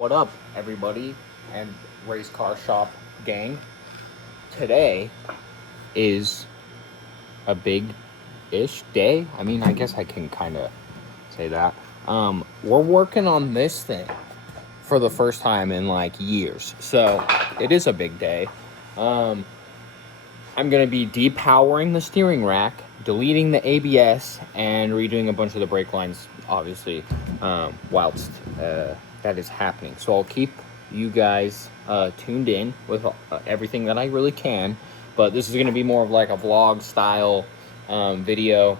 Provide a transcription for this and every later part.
What up, everybody and race car shop gang? Today is a big-ish day. I mean, I guess I can kind of say that. We're working on this thing for the first time in like years, so it is a big day. I'm gonna be depowering the steering rack, deleting the ABS, and redoing a bunch of the brake lines, obviously, whilst that is happening. So I'll keep you guys tuned in with everything that I really can, but this is gonna be more of like a vlog style video,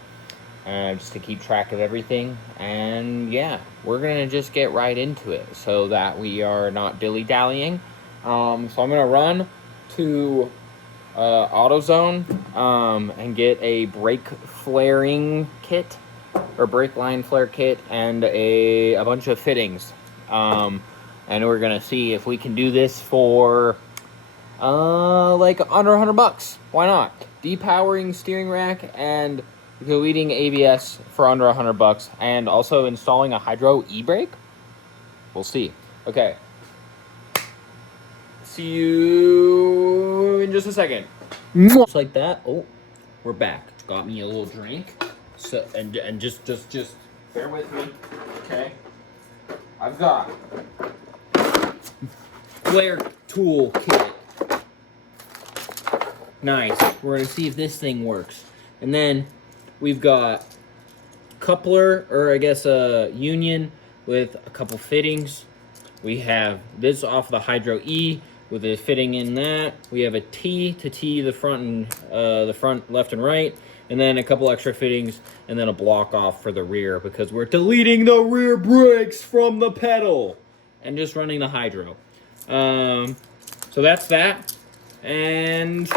just to keep track of everything. And yeah, we're gonna just get right into it so that we are not dilly-dallying. So I'm gonna run to AutoZone and get a brake flaring kit or brake line flare kit and a bunch of fittings, and we're gonna see if we can do this for like under $100. Why not? Depowering steering rack and deleting ABS for under $100, and also installing a hydro e-brake. We'll see. Okay, see you in just a second. Just like that. Oh, we're back. Got me a little drink. So and just bear with me, okay? I've got flare tool kit. Nice. We're gonna see if this thing works. And then we've got coupler, or I guess a union with a couple fittings. We have this off the Hydro E with a fitting in that. We have a T to T the front and the front left and right, and then a couple extra fittings, and then a block off for the rear because we're deleting the rear brakes from the pedal and just running the Hydro. So that's that, and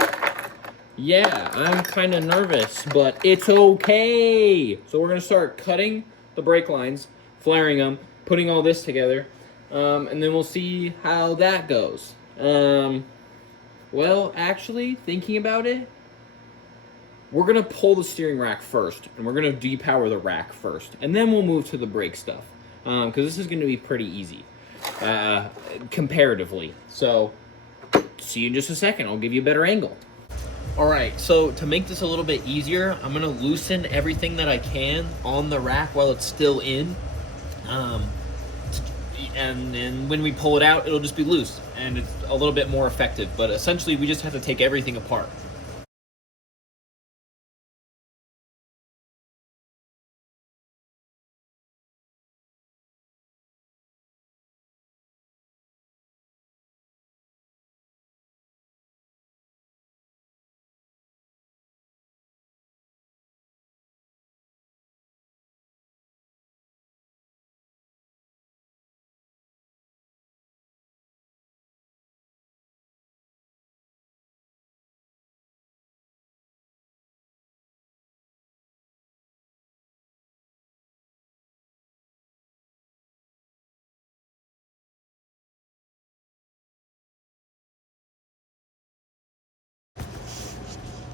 yeah, I'm kind of nervous, but it's okay. So we're gonna start cutting the brake lines, flaring them, putting all this together, and then we'll see how that goes. Well, actually, thinking about it, we're gonna pull the steering rack first, and we're gonna depower the rack first, and then we'll move to the brake stuff, because this is gonna be pretty easy, comparatively. So, see you in just a second. I'll give you a better angle. All right, so to make this a little bit easier, I'm gonna loosen everything that I can on the rack while it's still in. And then when we pull it out, it'll just be loose and it's a little bit more effective. But essentially, we just have to take everything apart.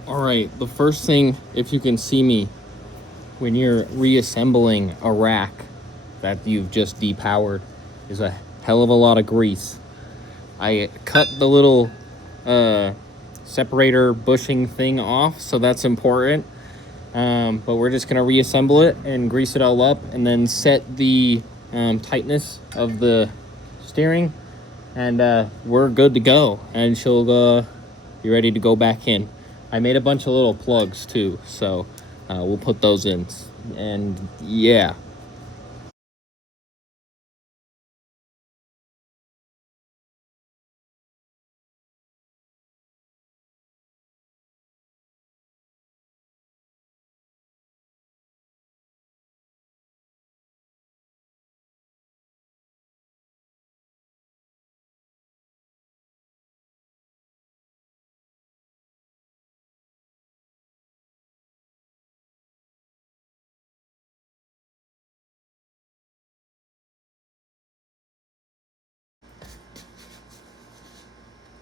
All right, the first thing, if you can see me, when you're reassembling a rack that you've just depowered, is a hell of a lot of grease. I cut the little separator bushing thing off, so that's important. But we're just gonna reassemble it and grease it all up, and then set the tightness of the steering, and we're good to go. And she'll be ready to go back in. I made a bunch of little plugs too, so we'll put those in. And yeah.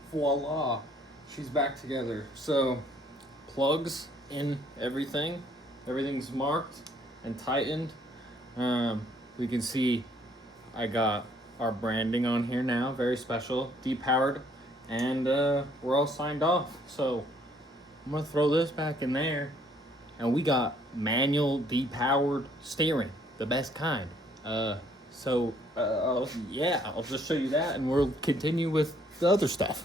Voila, she's back together. So plugs in everything, everything's marked and tightened. We can see I got our branding on here now, very special, depowered, and we're all signed off. So I'm gonna throw this back in there, and we got manual depowered steering, the best kind. Yeah, I'll just show you that, and we'll continue with the other stuff.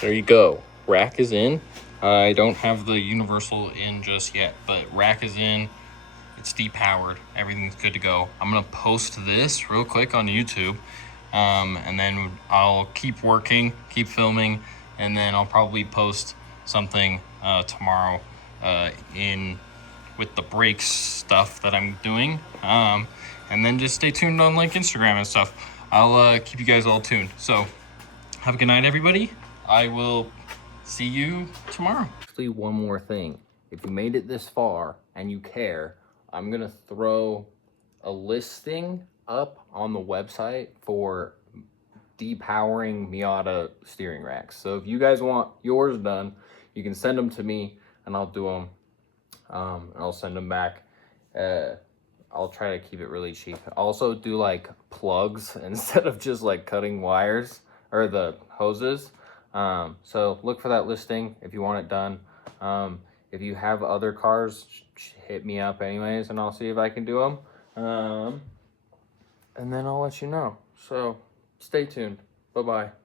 There you go. Rack is in. I don't have the universal in just yet, but rack is in. It's depowered. Everything's good to go. I'm gonna post this real quick on YouTube, and then I'll keep working, keep filming, and then I'll probably post something tomorrow in with the brakes stuff that I'm doing. And then just stay tuned on like Instagram and stuff. I'll keep you guys all tuned. So have a good night, everybody. I will see you tomorrow. Actually, one more thing. If you made it this far and you care, I'm gonna throw a listing up on the website for depowering Miata steering racks. So if you guys want yours done, you can send them to me and I'll do them. I'll send them back. I'll try to keep it really cheap. Also do like plugs instead of just like cutting wires or the hoses. So look for that listing if you want it done. If you have other cars, hit me up anyways, and I'll see if I can do them. And then I'll let you know. So stay tuned. Bye-bye.